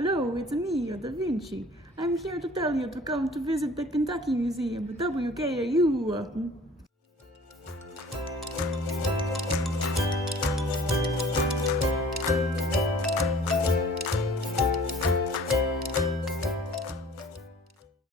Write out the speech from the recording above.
Hello, it's me, the Vinci. I'm here to tell you to come to visit the Kentucky Museum, WKAU.